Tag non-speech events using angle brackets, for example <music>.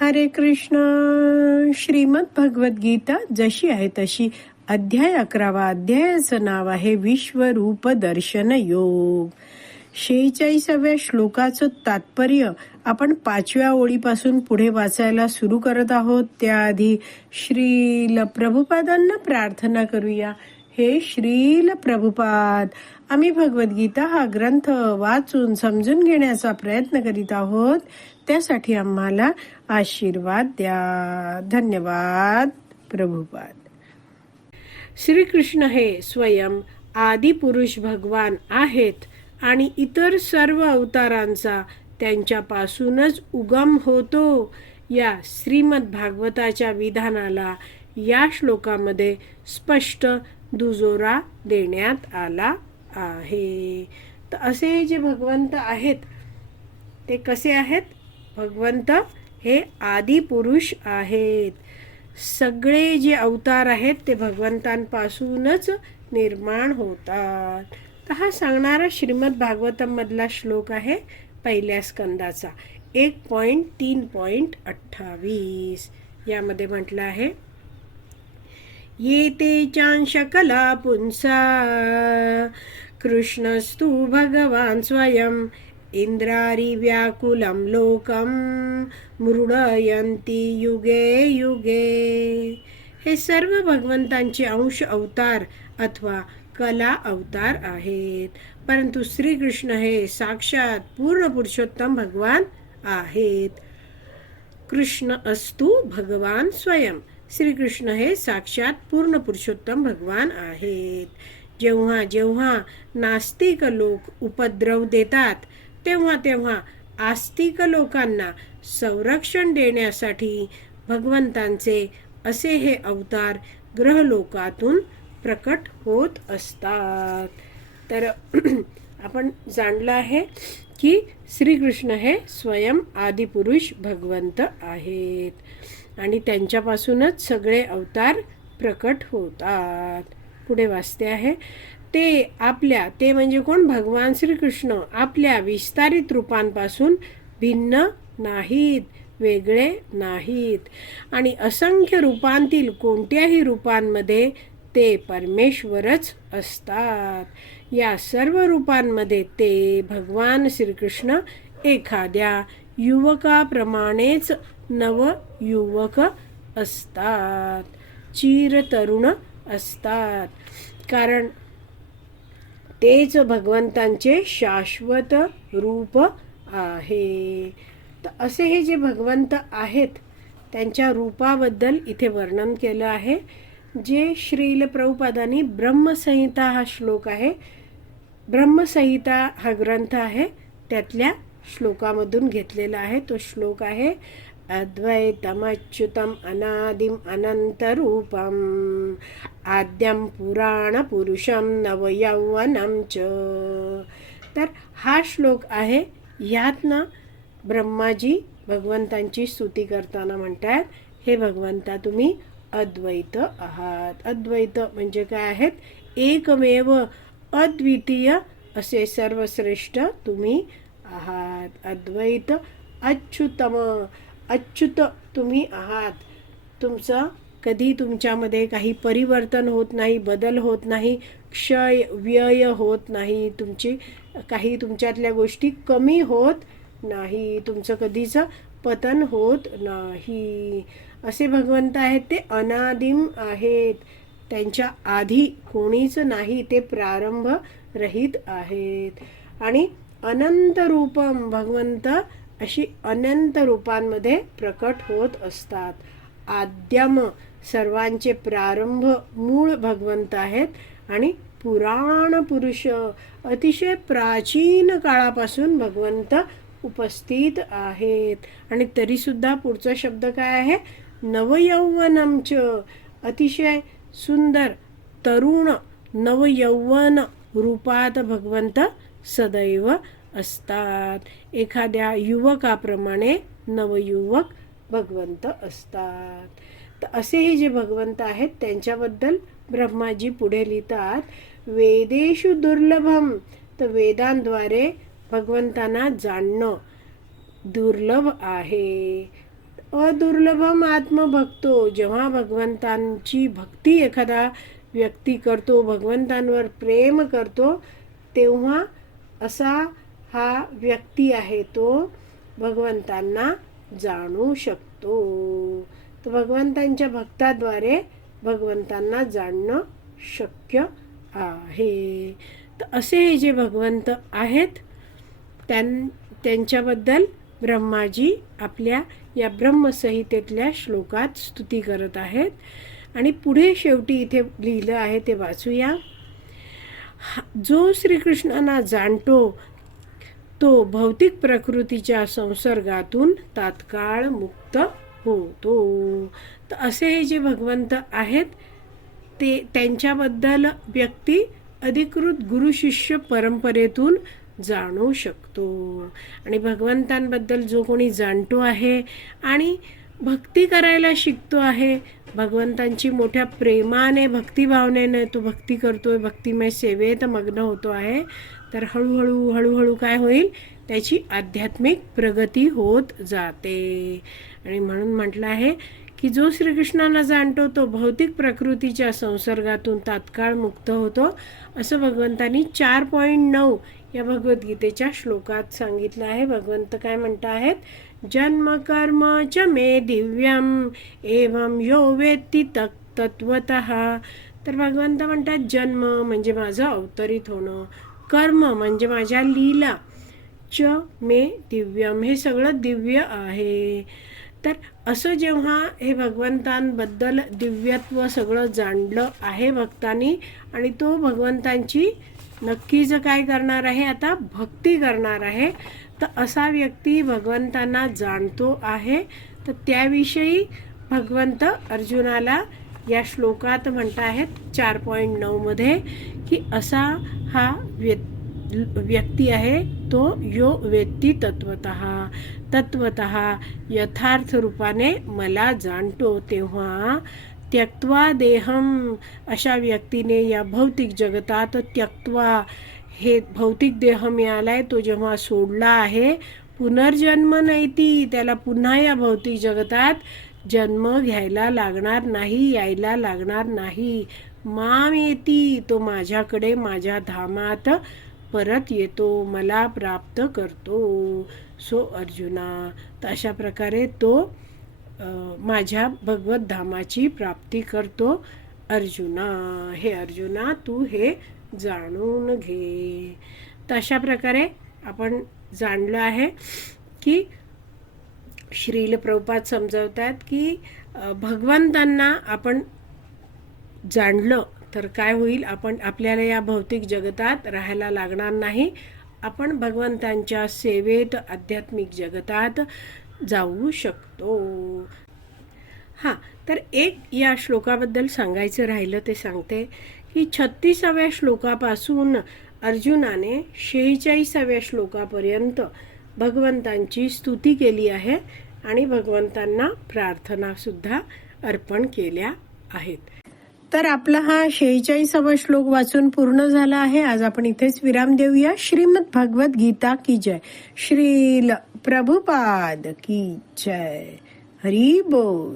हरे कृष्ण। श्रीमद भगवत गीता जशी आहे तशी अध्याय अकरावा अध्यायाचं नाव आहे विश्वरूप दर्शन योग. शेहेचाळीसाव्या श्लोकाचं तात्पर्य आपण पाचव्या ओळीपासून पुढे वाचायला सुरू करत आहोत. त्याआधी श्रील प्रभुपादांना प्रार्थना करूया. हे श्रील प्रभुपाद. आम्ही भगवद्गीता हा ग्रंथ वाचून समजून घेण्याचा प्रयत्न करीत आहोत. त्यासाठी आम्हाला आशीर्वाद द्या. धन्यवाद प्रभुपाद. श्रीकृष्ण हे स्वयं आदिपुरुष भगवान आहेत आणि इतर सर्व अवतारांचा त्यांच्यापासूनच उगम होतो. या श्रीमद भागवताच्या विधानाला या श्लोकामध्ये स्पष्ट दुजोरा देण्यात आला आहे. तर असे जे भगवंत आहेत ते कसे आहेत? भगवंत हे आदिपुरुष आहेत. सगळे जे अवतार आहेत ते भगवंतांपासूनच निर्माण होतात. तर हा सांगणारा श्रीमद भागवतमधला श्लोक आहे पहिल्या स्कंदाचा. एक पॉईंट तीन पॉईंट अठ्ठावीस. यामध्ये म्हटलं आहे येते चांशकला पुंसा कृष्णस्तु भगवान स्वयं इंद्रारी व्याकुलं लोकं मृडयंती युगे युगे। हे सर्व भगवंतांचे अंश अवतार अथवा कला अवतार आहेत. परंतु श्रीकृष्ण हे साक्षात पूर्ण पुरुषोत्तम भगवान आहेत. कृष्ण अस्तु भगवान स्वयं श्रीकृष्ण हे साक्षात पूर्ण पुरुषोत्तम भगवान आहेत. जेव्हा जेव्हा नास्तिक लोक उपद्रव देतात तेव्हा तेव्हा आस्तिक लोकांना संरक्षण देण्यासाठी भगवंतांचे असे हे अवतार ग्रहलोकातून प्रकट होत असतात. तर <clears throat> आपण जाणलं आहे की श्रीकृष्ण हे स्वयं आदिपुरुष भगवंत आहेत. आणि त्यांच्यापासूनच सगळे अवतार प्रकट होतात. पुढे वाचते आहे ते आपल्या ते म्हणजे कोण? भगवान श्रीकृष्ण. आपल्या विस्तारित रूपांपासून भिन्न नाहीत वेगळे नाहीत. आणि असंख्य रूपांतील कोणत्याही रूपांमध्ये ते परमेश्वरच असतात. या सर्व रूपांमध्ये ते भगवान श्रीकृष्ण एखाद्या युवकाप्रमाणेच नवयुवक असतात. चिरतरुण असतात. कारण तेच भगवंतांचे शाश्वत रूप आहे. तर असे हे जे भगवंत आहेत त्यांच्या रूपाबद्दल इथे वर्णन केलं आहे. जे श्रील प्रभुपादांनी ब्रह्मसंहिता हा श्लोक आहे. ब्रह्मसंहिता हा ग्रंथ आहे. त्यातल्या श्लोकामधून घेतलेला आहे. तो श्लोक आहे अद्वैतमच्युतम अनादिम अनंतरूपम आद्यम पुराण पुरुषम नवयौवनम च। तर हा श्लोक आहे ह्यातनं ब्रह्माजी भगवंतांची स्तुती करताना म्हणतात हे भगवंता तुम्ही अद्वैत आहात. अद्वैत म्हणजे काय आहेत? एकमेव अद्वितीय असे सर्वश्रेष्ठ तुम्ही आहात. अद्वैत अच्युतम. अच्युत तुम्ही आहात. तुमचं कधी तुमच्यामध्ये काही परिवर्तन होत नाही बदल होत नाही क्षय व्यय होत नाही. तुमची काही तुमच्यातल्या गोष्टी कमी होत नाही. तुमचं कधीचं पतन होत नाही. असे भगवंत आहेत ते अनादिम आहेत. त्यांच्या आधी कोणीच नाही ते प्रारंभ रहित आहेत. आणि अनंत रूपम भगवंत अशी अनंत रूपांमध्ये प्रकट होत असतात. आद्यम सर्वांचे प्रारंभ मूळ भगवंत आहेत आणि पुराण पुरुष अतिशय प्राचीन काळापासून भगवंत उपस्थित आहेत. आणि तरीसुद्धा पुढचा शब्द काय आहे? नवयौवनमच अतिशय सुंदर तरुण नवयौवन रूपात भगवंत सदैव असतात. एखाद्या युवकाप्रमाणे नवयुवक भगवंत असतात. तर असे हे जे भगवंत आहेत त्यांच्याबद्दल ब्रह्माजी पुढे लिहितात वेदेशु दुर्लभम. तर वेदांद्वारे भगवंतांना जाणणं दुर्लभ आहे. अदुर्लभम आत्मभक्तो. जेव्हा भगवंतांची भक्ती एखादा व्यक्ती करतो भगवंतांवर प्रेम करतो तेव्हा असा हा व्यक्ती आहे तो भगवंतांना जाणू शकतो. तर भगवंतांच्या भक्ताद्वारे भगवंतांना जाणणं शक्य आहे. तर असे हे जे भगवंत आहेत त्यां त्यांच्याबद्दल ब्रह्माजी आपल्या या ब्रह्मसंहितेतल्या श्लोकात स्तुती करत आहेत. आणि पुढे शेवटी इथे लिहिलं आहे ते वाचूया. जो श्रीकृष्णांना जाणतो तो भौतिक प्रकृतीच्या संसर्गातून तात्काळ मुक्त होतो. तर असे हे जे भगवंत आहेत ते त्यांच्याबद्दल व्यक्ती अधिकृत गुरुशिष्य परंपरेतून जाणू शकतो. आणि भगवंतांबद्दल जो कोणी जाणतो आहे आणि भक्ती करायला शिकतो आहे भगवंतांची मोठ्या प्रेमाने भक्तिभावनेने तो भक्ती करतोय भक्तिमय सेवेत मग्न होतो आहे. तर हळूहळू हळूहळू काय होईल? त्याची आध्यात्मिक प्रगती होत जाते. आणि म्हणून म्हटलं आहे की जो श्रीकृष्णांना जाणतो तो भौतिक प्रकृतीच्या संसर्गातून तात्काळ मुक्त होतो. असं भगवंतांनी चार पॉईंट नऊ या भगवद्गीतेच्या श्लोकात सांगितलं आहे. भगवंत काय म्हणत आहेत? जन्म कर्म च मे दिव्यम। एवं यो वेत्ती तत् तत्वत तर भगवंत म्हणतात जन्म म्हणजे माझं अवतरित होणं कर्म म्हणजे माझ्या लीला च मे दिव्यम हे सगळं दिव्य आहे। तर असं जेव्हा हे भगवंतांबद्दल दिव्यत्व सगळं जाणलं आहे भक्तांनी आणि तो भगवंतांची नक्कीच काय करणार आहे आता भक्ती करणार आहे तर असा व्यक्ती भगवंतांना जाणतो आहे. तर त्याविषयी भगवंत अर्जुनाला या श्लोकात म्हणत आहेत चार पॉईंट नऊमध्ये की असा हा व्य व्यक्ती आहे तो यो व्यक्ती तत्वत तत्वत यथार्थ रूपाने मला जाणतो तेव्हा त्यक्त्वा देहम. अशा व्यक्तीने या भौतिक जगतात त्यक्त्वा हे भौतिक देह मिळाला आहे तो जेव्हा सोडला आहे पुनर्जन्म नाही ती त्याला पुन्हा या भौतिक जगतात जन्म घ्यायला लागणार नाही यायला लागणार नाही. माम येती तो माझ्याकडे माझ्या धामात परत येतो मला प्राप्त करतो. सो अर्जुना तर अशा प्रकारे तो माझ्या भगवत धामाची प्राप्ती करतो अर्जुना. हे अर्जुना तू हे जाणून घे. तर अशा प्रकारे आपण जाणलं आहे की श्रील प्रभुपाद समजावतात की भगवंतांना आपण जाणलं तर काय होईल? आपण आपल्याला या भौतिक जगतात राहायला लागणार नाही. आपण भगवंतांच्या सेवेत आध्यात्मिक जगतात जाऊ शकतो. हां तर एक या श्लोकाबद्दल सांगायचं राहिलं ते सांगते. ही छत्तीसाव्या श्लोकापासून अर्जुनाने शेहेचाळीसाव्या श्लोकापर्यंत भगवंतांची स्तुती केली आहे आणि भगवंतांना प्रार्थनासुद्धा अर्पण केल्या आहेत. तर आपला हा शेहेचाळीसावा श्लोक वाचून पूर्ण झाला आहे. आज आपण इथेच विराम देऊया. श्रीमद भगवत गीता की जय. श्रील प्रभुपाद की जय. हरी बोल.